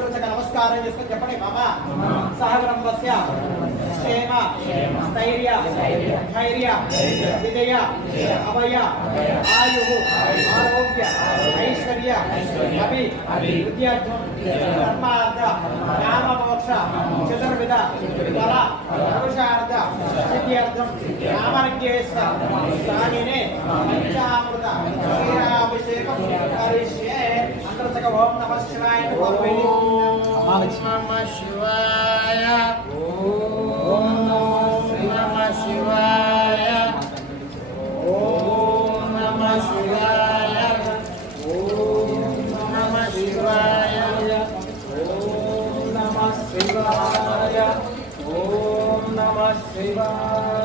అందరూ నమస్కారం చేసుకొని చెప్పండి. బాబా సహబ్రహ్మస్య క్షేమ స్థైర్య ధైర్య విజయ అభయ ఆయు ఆరోగ్య ఐశ్వర్య విద్యార్థం ధర్మార్థ కామమోక్ష చతుర్విధ ఫల పురుషార్థ సిద్ధ్యర్థం రామజ్ఞేశ్వరినే పంచామృత క్షీరాభిషేకం కరిష్యే. అందరూ సగ ఓం నమ శివాయ. నమ శివాయ. ఓం నమ శివాయ. ఓం నమ శివాయ. ఓం నమ శివాయ. ఓం నమ శివాయ. ఓం నమ శివాయ.